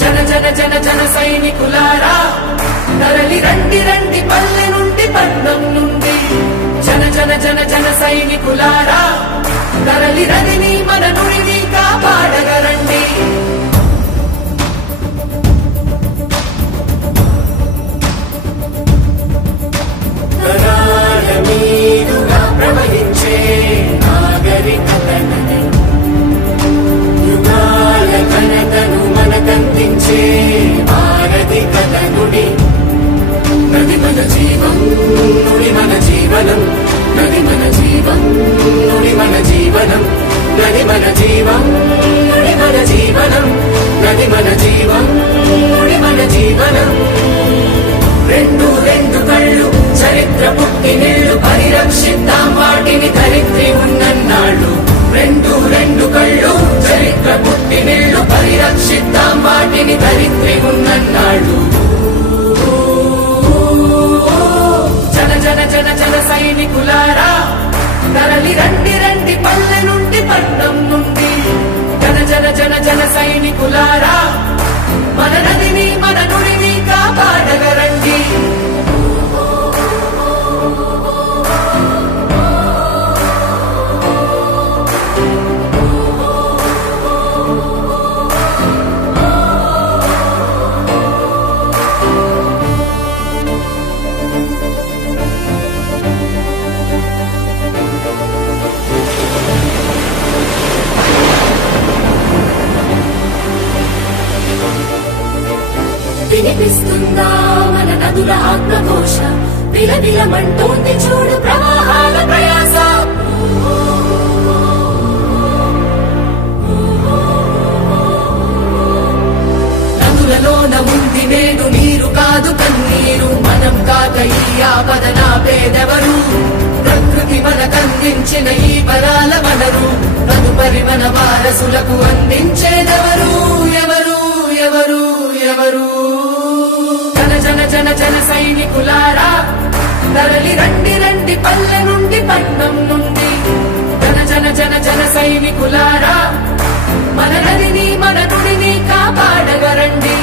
జన జన జన జన సైనికులారా తరలి రండి రండి పల్లె నుండి పట్నం నుండి జన జన జన జన సైనికులారా తరలి రదిని మన నుడిని కాపాడగరండి తరాల మీదుగా ప్రవహించే నాగరికతని యుగాల ఘనతను మనకందించే భారతి కథ నుడి నది మన జీవం నుడి మన జీవనం నది మన జీవం నుడి మన జీవనం నది మన జీవం నుడి మన జీవనం నది మన జీవం నుడి మన జీవనం రెండు రెండు కళ్ళు చరిత్ర పుట్టినిళ్ళు పరిరక్షిద్దాం వాటిని ధరిత్రి ఉన్నన్నాళ్ళు రెండు రెండు కళ్ళు చరిత్ర పుట్టినిళ్ళు పరిరక్షిద్దాం వాటిని ధరిత్రి ఉన్నన్నాళ్ళు జన జన జన జన సైనికులారా తరలి రండి రండి పల్లె నుండి పట్నం నుండి జన జన జన జన సైనికులారా మన నదిని మన నుడిని కాపాడగరండి వినిపిస్తుందా మన నదుల ఆత్మఘోష విలవిలమంటోంది చూడు ప్రవాహాల ప్రయాస నదులలోన ఉంది నేడు నీరు కాదు కన్నీరు మనం కాక ఈ ఆపదన పేదెవరు ప్రకృతి మనకందించిన ఈ వరాల వనరు తదుపరి మన వారసులకు అందించేదెవరు ఎవరు ఎవరు ఎవరు జన జన జన జన సైనికులారా తరలి రండి రండి పల్లె నుండి పట్నం నుండి జన జన జన జన సైనికులారా మన నదిని మన నుడిని కాపాడగరండి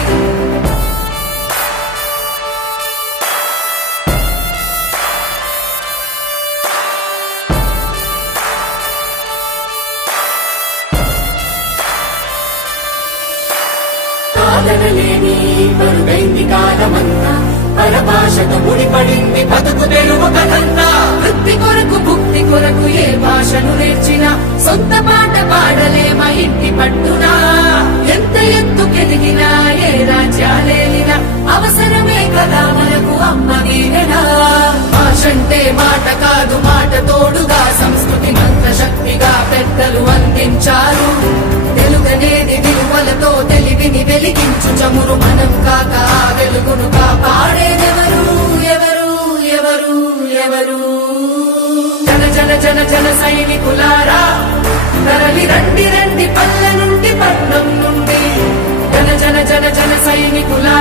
కాదనలేని పరుగైంది కాలమంతా పరభాషతో ముడిపడింది బతుకు తెలుగు కథంతా వృత్తి కొరకు భుక్తి కొరకు ఏ భాషను నేర్చినా సొంత పాట పాడలేమా ఇంటి పట్టునా ఎంత ఎత్తుకెదిగినా ఏ రాజ్యాలేలినా అవసరమే కదా మనకు అమ్మ దీవెన భాషంటే మాట కాదు మాట తోడుగా సంస్కృతి మంత్ర శక్తిగా పెద్దలు అందించారు తెలుగనేది విలువలతో తెలివిని వెలిగించు చమురు మనం కాక ఆ వెలుగును కాపాడేదెవరు ఎవరు ఎవరు ఎవరు జన జన జన జన సైనికులారా తరలి రండి రండి పల్లె నుండి పట్నం నుండి జన జన జన జన సైనికులారా